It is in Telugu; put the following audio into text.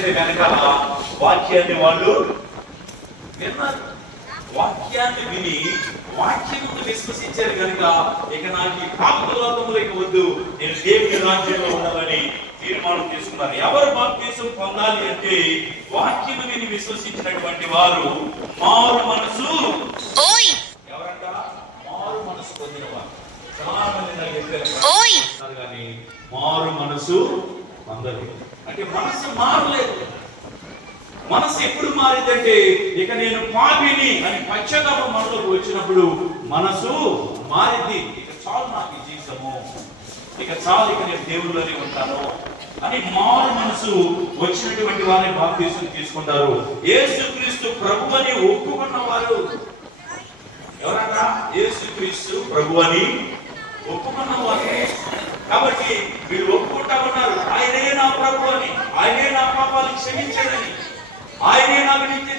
ఎప్పుడైతే కనుక వాక్యాన్ని వాళ్ళు విన్నారు, వాక్యాన్ని విని వాక్యమును విశ్వసించారు కనుక ఇక నాకు ఈ పాప లోకంలోకి వద్దు, నేను దేవుని రాజ్యంలో ఉండాలని తీర్మానం తీసుకున్నారు. ఎవరు బాప్తిసం పొందాలి అంటే వాక్యము విని విశ్వసించినటువంటి వారు మారు మనసు. ఎవరంట? మారు మనసు పొందిన వారు. చాలా మంది నాకు చెప్పారు కానీ మారు మనసు పొందలేదు. అంటే మనసు మారలేదు. మనసు ఎప్పుడు మారిందంటే ఇక నేను పాపిని అని పశ్చాత్తాపం మనలోకి వచ్చినప్పుడు మనసు మారింది. ఇక చాలు నాకు ఈ జీవితము, ఇక చాలు, ఇక నేను దేవుళ్ళలోనే ఉంటాను అని మారు మనసు వచ్చినటువంటి వారిని బాప్తిసం తీసుకుంటారు. యేసుక్రీస్తు ప్రభు అని ఒప్పుకున్న వారు ఎవరన్నా? యేసుక్రీస్తు ప్రభు అని ఒప్పుకున్న వారు. కాబట్టి వీళ్ళు ఒప్పుకుంటా ఉన్నారు, ఆయనే నా ప్రభు అని, ఆయనే నా పాపాలు క్షమించాడని, ఆయనే నాకు నిత్య